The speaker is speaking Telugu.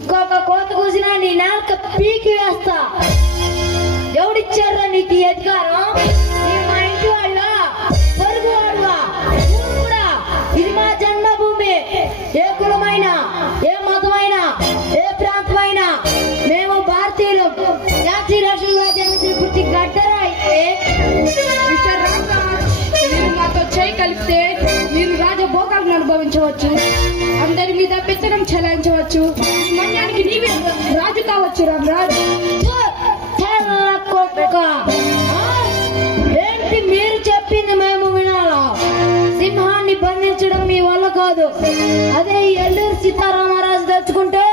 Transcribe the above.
ఇంకొక కోత కూసినా నీ నాలుక పీకి వేస్తా. ఎవడిచ్చారా నీకు ఈ అధికారం? నీ మా ఇంటి వాళ్ళ పొరుగు వాళ్ళ కూడా. ఇది మా జన్మభూమి. ఏ కులమైనా, ఏ మతమైనా, ఏ ప్రాంతమైనా మేము భారతీయులు. జాతి రాష్ట్రంలో జన్మించిన పుట్టి గడ్డరా అయితే మీరు మాతో చేయి కలిపితే మీరు రాజభోగాలను అనుభవించవచ్చు, అందరి మీద పెత్తనం చెలాయించవచ్చు, మన్యానికి నీవే రాజు కావచ్చు. రామరాజు ఏంటి మీరు చెప్పింది మేము వినాలా? సింహాన్ని బంధించడం మీ వల్ల కాదు. అదే ఈ ఎల్లూరు సీతారామరాజు తెచ్చుకుంటే